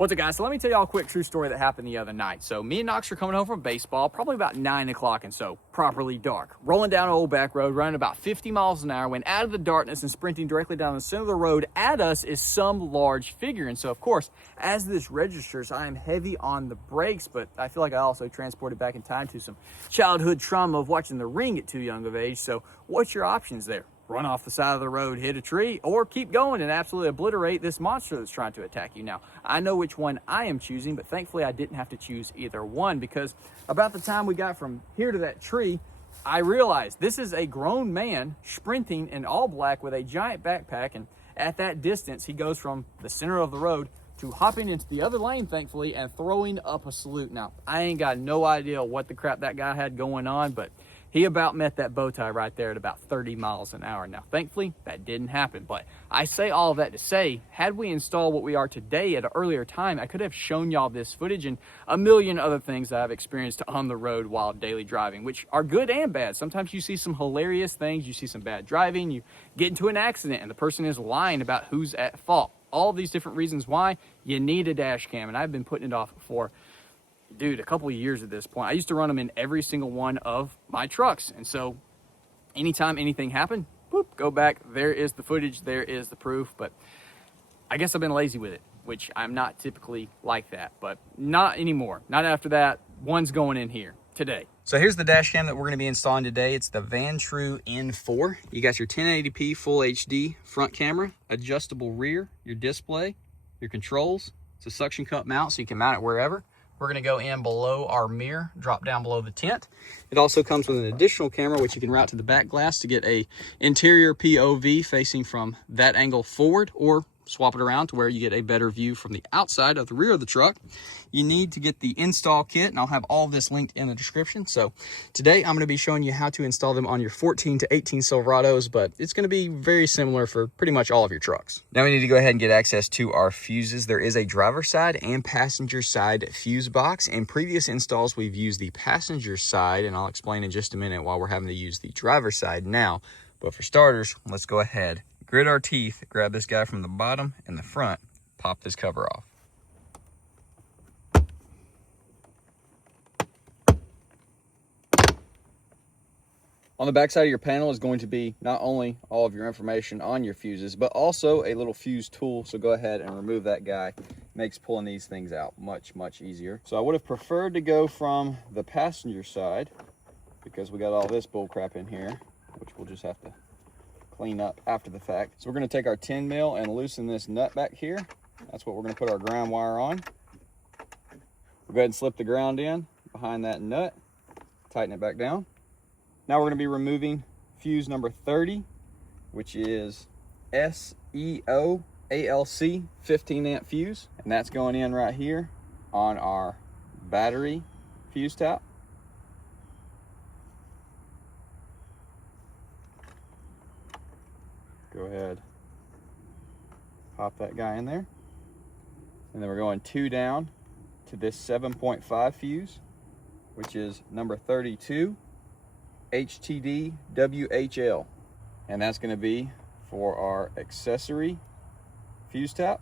What's up, guys? So let me tell y'all a quick true story that happened the other night. So me and Knox are coming home from baseball, probably about 9 o'clock and so, properly dark. Rolling down an old back road, running about 50 miles an hour, when out of the darkness and sprinting directly down the center of the road at us is some large figure. And so, of course, as this registers, I am heavy on the brakes, but I feel like I also transported back in time to some childhood trauma of watching The Ring at too young of age. So what's your options there? Run off the side of the road, hit a tree, or keep going and absolutely obliterate this monster that's trying to attack you. Now, I know which one I am choosing, but thankfully I didn't have to choose either one, because about the time we got from here to that tree, I realized this is a grown man sprinting in all black with a giant backpack, and at that distance, he goes from the center of the road to hopping into the other lane, thankfully, and throwing up a salute. Now, I ain't got no idea what the crap that guy had going on, but he about met that bow tie right there at about 30 miles an hour. Now, thankfully, that didn't happen. But I say all of that to say, had we installed what we are today at an earlier time, I could have shown y'all this footage and a million other things that I've experienced on the road while daily driving, which are good and bad. Sometimes you see some hilarious things, you see some bad driving, you get into an accident and the person is lying about who's at fault. All these different reasons why you need a dash cam, and I've been putting it off for, dude, a couple of years at this point. I used to run them in every single one of my trucks, and so anytime anything happened, whoop, go back, there is the footage, there is the proof. But I guess I've been lazy with it, which I'm not typically like that, but not anymore. Not after that. One's going in here today. So here's the dash cam that we're going to be installing today. It's the Vantrue N4. You got your 1080p full HD front camera, adjustable rear, your display, your controls. It's a suction cup mount, so you can mount it wherever. We're going to go in below our mirror, drop down below the tent. It also comes with an additional camera, which you can route to the back glass to get a interior POV facing from that angle forward, or swap it around to where you get a better view from the outside of the rear of the truck. You need to get the install kit, and I'll have all of this linked in the description. So today I'm going to be showing you how to install them on your 14 to 18 Silverados, but it's going to be very similar for pretty much all of your trucks. Now we need to go ahead and get access to our fuses. There is a driver side and passenger side fuse box. In previous installs, we've used the passenger side, and I'll explain in just a minute why we're having to use the driver side now. But for starters, let's go ahead, grit our teeth, grab this guy from the bottom and the front, pop this cover off. On the back side of your panel is going to be not only all of your information on your fuses, but also a little fuse tool. So go ahead and remove that guy. Makes pulling these things out much, much easier. So I would have preferred to go from the passenger side, because we got all this bull crap in here, which we'll just have to clean up after the fact. So we're going to take our 10 mil and loosen this nut back here. That's what we're going to put our ground wire on. We'll go ahead and slip the ground in behind that nut, tighten it back down. Now we're going to be removing fuse number 30, which is SEO ALC 15 amp fuse, and that's going in right here on our battery fuse tap. Go ahead, pop that guy in there, and then we're going 2 down to this 7.5 fuse, which is number 32 HTD WHL, and that's going to be for our accessory fuse tap.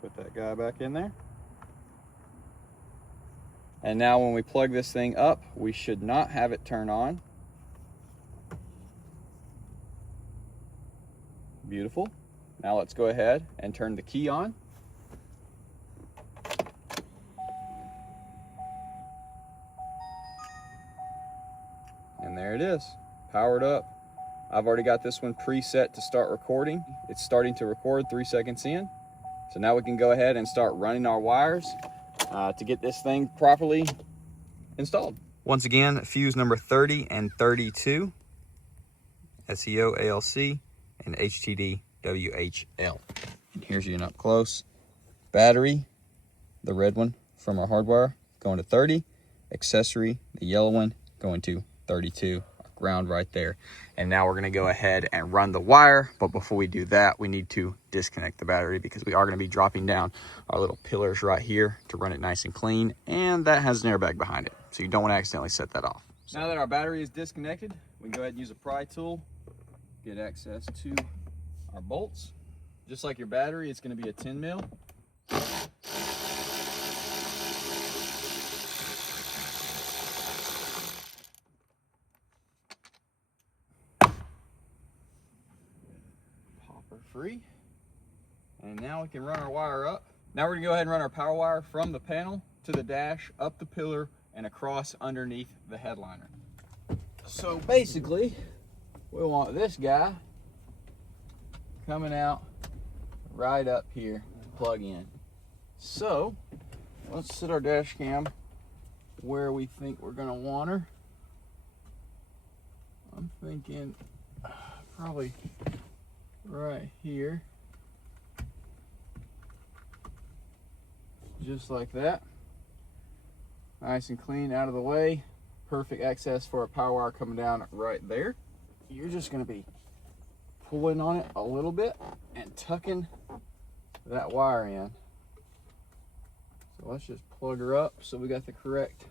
Put that guy back in there, and now when we plug this thing up, we should not have it turn on. Beautiful. Now let's go ahead and turn the key on. And there it is, powered up. I've already got this one preset to start recording. It's starting to record 3 seconds in. So now we can go ahead and start running our wires to get this thing properly installed. Once again, fuse number 30 and 32, SEO ALC and HTD WHL. And here's you up close. Battery, the red one from our hardwire, going to 30. Accessory, the yellow one, going to 32. Ground right there. And now we're going to go ahead and run the wire, but before we do that, we need to disconnect the battery, because we are going to be dropping down our little pillars right here to run it nice and clean, and that has an airbag behind it, so you don't want to accidentally set that off. So now that our battery is disconnected, we can go ahead and use a pry tool, get access to our bolts. Just like your battery, it's going to be a 10 mil. Popper free. And now we can run our wire up. Now we're going to go ahead and run our power wire from the panel to the dash, up the pillar, and across underneath the headliner. So basically, we want this guy coming out right up here to plug in. So let's set our dash cam where we think we're going to want her. I'm thinking probably right here. Just like that. Nice and clean, out of the way. Perfect access for a power wire coming down right there. You're just going to be pulling on it a little bit and tucking that wire in. So let's just plug her up so we got the correct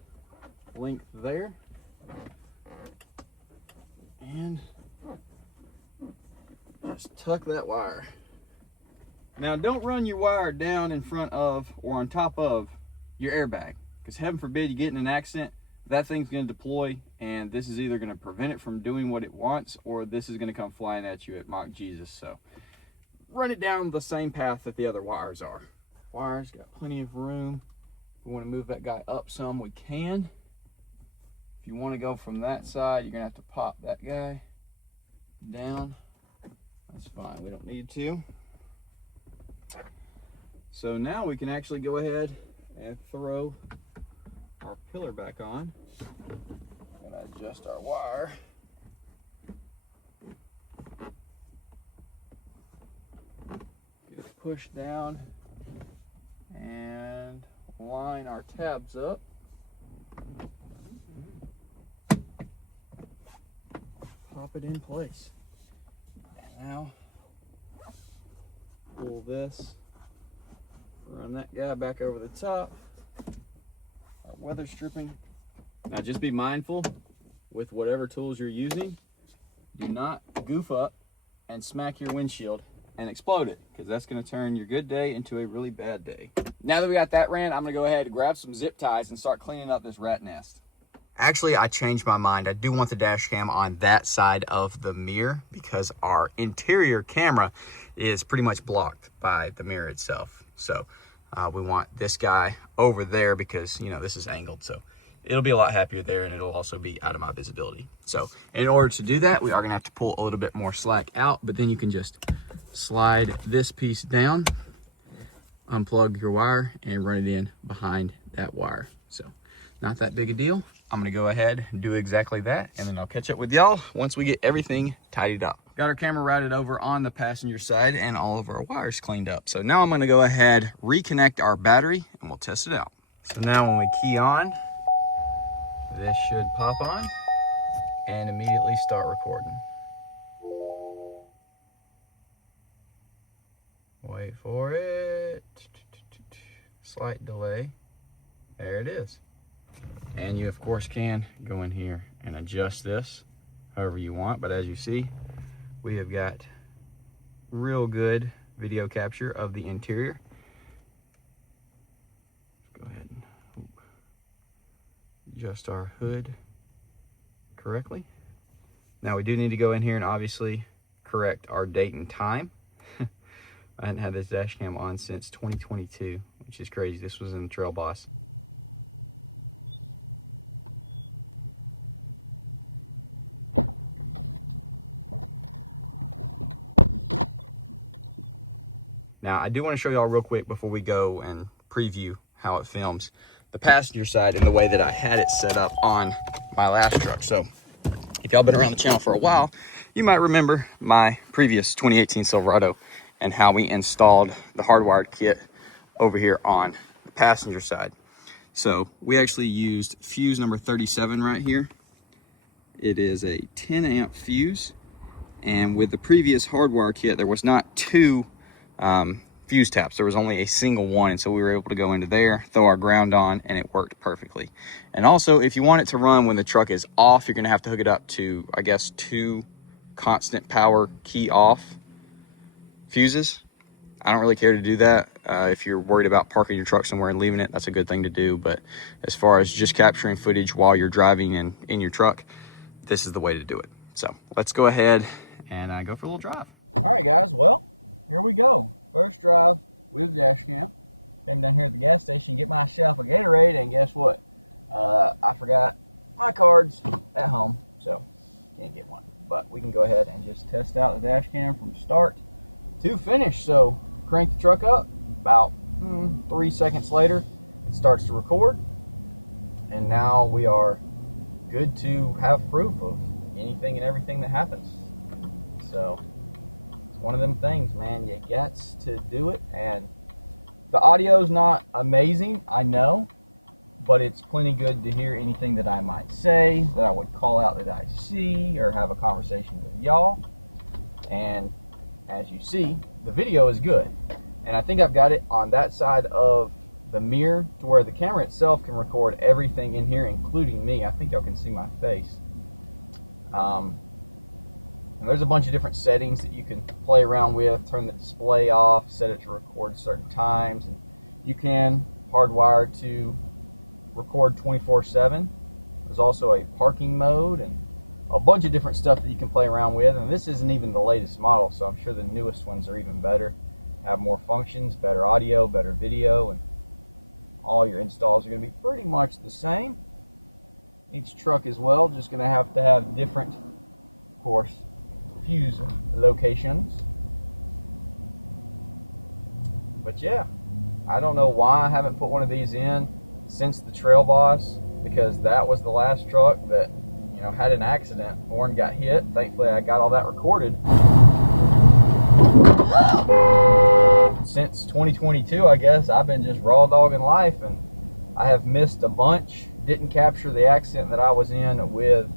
length there. And just tuck that wire. Now don't run your wire down in front of or on top of your airbag, because heaven forbid you get in an accident, that thing's going to deploy, and this is either going to prevent it from doing what it wants, or this is going to come flying at you at Mach Jesus. So run it down the same path that the other wires are. Wires got plenty of room. If we want to move that guy up some, we can. If you want to go from that side, you're going to have to pop that guy down. That's fine, we don't need to. So now we can actually go ahead and throw our pillar back on and adjust our wire. Get it pushed down and line our tabs up. Pop it in place. And now pull this, run that guy back over the top. Our weather stripping. Now just be mindful with whatever tools you're using. Do not goof up and smack your windshield and explode it, because that's going to turn your good day into a really bad day. Now that we got that ran, I'm going to go ahead and grab some zip ties and start cleaning up this rat nest. Actually, I changed my mind. I do want the dash cam on that side of the mirror because our interior camera is pretty much blocked by the mirror itself. So we want this guy over there because, you know, this is angled. So it'll be a lot happier there, and it'll also be out of my visibility. So in order to do that, we are going to have to pull a little bit more slack out, but then you can just slide this piece down, unplug your wire, and run it in behind that wire. So not that big a deal. I'm going to go ahead and do exactly that, and then I'll catch up with y'all once we get everything tidied up. Got our camera routed over on the passenger side and all of our wires cleaned up. So now I'm going to go ahead, reconnect our battery, and we'll test it out. So now when we key on, this should pop on and immediately start recording. Wait for it. Slight delay. There it is. And you of course can go in here and adjust this however you want, but as you see, we have got real good video capture of the interior. Go ahead and adjust our hood correctly. Now we do need to go in here and obviously correct our date and time. I hadn't had this dash cam on since 2022, which is crazy. This was in the Trail Boss. Now, I do want to show y'all real quick before we go and preview how it films the passenger side and the way that I had it set up on my last truck. So if y'all been around the channel for a while, you might remember my previous 2018 Silverado and how we installed the hardwired kit over here on the passenger side. So we actually used fuse number 37 right here. It is a 10 amp fuse, and with the previous hardwire kit, there was not two fuse taps. There was only a single one, and so we were able to go into there, throw our ground on, and it worked perfectly. And also, if you want it to run when the truck is off, you're going to have to hook it up to, I guess, 2 constant power key off fuses. I don't really care to do that. If you're worried about parking your truck somewhere and leaving it, that's a good thing to do. But as far as just capturing footage while you're driving and in your truck, this is the way to do it. So let's go ahead and go for a little drive. All right, guys. Well, here we go. First drive with the dash cam. Came down here at the gas station, get myself a Gatorade, and guess what? I forgot my cards at home, so can't get one. But we can go ahead and just test out the dash cam from start to finish. So crank the truck up, about 3 seconds later, it starts to record. And now we are good to have proof of anything and everything that happens. So it's one of them things, man, you got to do it. And the audio's not amazing, I know, but it's plenty good to hear anything that I might say, that I would call out that I see, or have a conversation with y'all. And as you see, the video is good. And I think I've got it on that side of the mirror to where the camera itself can record everything in here, including me. I think y'all can see my face. And there's a bunch of different settings that you can play around with. Turn the display off, set it to record certain times, and you can hardwire to record 24/7. There's also a parking mode and a bunch of different stuff that you can play around with. And this isn't even the latest model, so I'm sure the newest ones are even better. Have more functions, better audio, better video, and all your installs are going to be pretty much the same. Each truck as well, just going to have different, of course, fuse locations. But yeah, I don't know why I haven't put one of these in since the Trail Boss, because that was the last truck that, you know, had an accident. Horn got hit. Thankfully I got all that recorded. Since 2022, I guess, I've been just raw dogging life, and I have missed a bunch. Didn't capture the accident that I was in with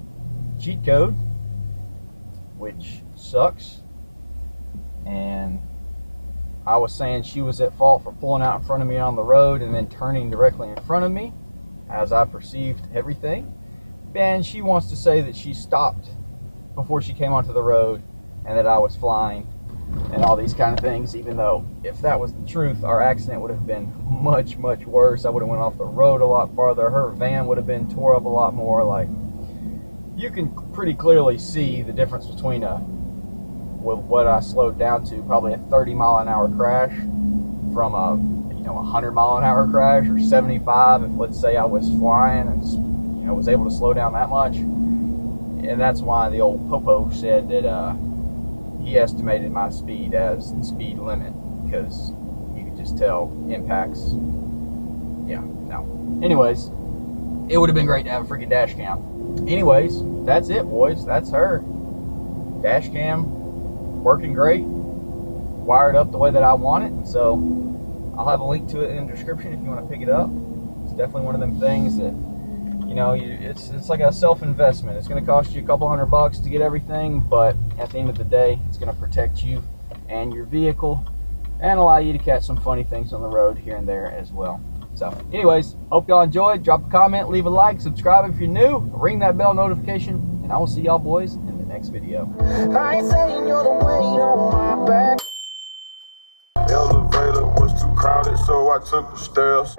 cheat code, which sucks. And I was saying she was at fault for pulling out in front of me on the road and then turning directly in front of me as I perceived everything. And she wants to say that she stopped before she came onto the road and that I was flying and all these kind of things, even though if that was the truth, our accident would have been much, much worse. I would have went off the road a lot farther. Her van would have been tore up a lot more. Like, you can pretty clearly see the difference between with what I slowed down to, probably a 30-mile-an-hour crash, from a 100-mile-an-hour crash, or 75 if, let's say, I was flying and was able to slow down that much. And that's why the old Popo said that he estimated my speed as the speed limit, because you could just tell impacts. Yeah, no. Anyways, it would have been great to have a freaking dash cam. Anyways, that's it, boys. That's her. Dash cam working great, wired up the way that I want it. And so I'll have a link to it in the description if you want to pick it up. It's definitely one of them things that, it's like a self-investment. It's going to cost you a couple $100 to get everything, but at the end of the day, it's going to protect you and your vehicle and allow you to catch some funny things on the road here and there as well. So anyways, hope y'all enjoyed. Drop a comment, leave a like, subscribe if you're new, ring that bell notification, and I will see y'all boys in the next video. I ain't saying you're the weight on my back. Elevator was too crowded, so I took the stairs.